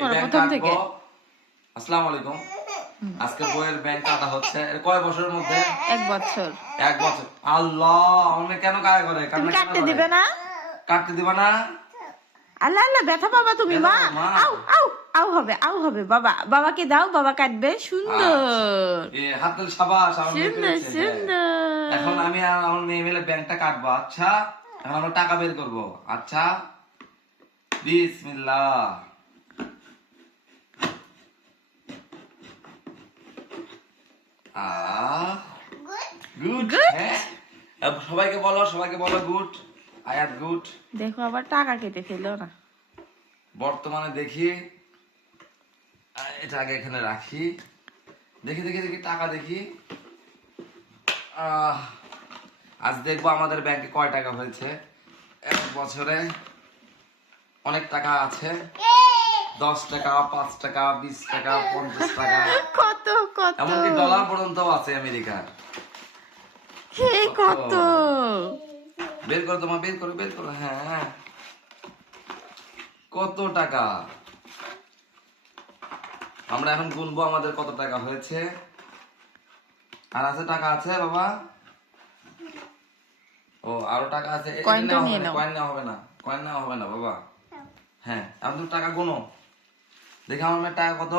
করো প্রথম থেকে। আসসালামু আলাইকুম। আজকে বইয়ের ব্যাংক কাটা হচ্ছে। কয় বছরের মধ্যে? 1 বছর। 1 বছর। আল্লাহ, আমি কেন কাজ করে? তুমি কাটতে দিবে না? কাটতে দিবা না? আল্লাহ আল্লাহ, ব্যথা পাবা তুমি মা। আউ আউ আউ হবে, আউ হবে। বাবা, বাবাকে দাও, বাবা কাটবে। সুন্দর, হাত তালি, সাবাস। আমার মেয়ে সুন্দর পেরেছে। সুন্দর। এখন আমি আর আমার মেয়ে মিলে ব্যাংকটা কাটবো। আচ্ছা, এখন আমরা টাকা বের করবো। আচ্ছা, বিসমিল্লাহ। গুড। সবাইকে বলো, সবাইকে বলো গুড। আয়াত গুড। দেখো আবার টাকা কেটে ফেলো না। বর্তমানে দেখি, এটা আগে এখানে রাখি। দেখি দেখি দেখি টাকা দেখি। আজ দেখবো আমাদের ব্যাংকে কয় টাকা হয়েছে। 1 বছরে অনেক টাকা আছে। 10 টাকা, 5 টাকা, 20 টাকা, 50 টাকা, কত কত, এমনকি ডলার পর্যন্ত আছে আমেরিকার। হে কত। বের করো তোমার, বের করো, বের করো। হ্যাঁ, কত টাকা। আমরা এখন গুনবো আমাদের কত টাকা হয়েছে। আর আছে টাকা আছে বাবা? ও, আরো টাকা আছে। কয়েনটা নিয়ে নাও। কয়েন নেওয়া হবে না, কয়েন নেওয়া হবে না বাবা। হ্যাঁ, এখন তুমি টাকা গুনো। দেখি আমার মেয়ের টাকা কত।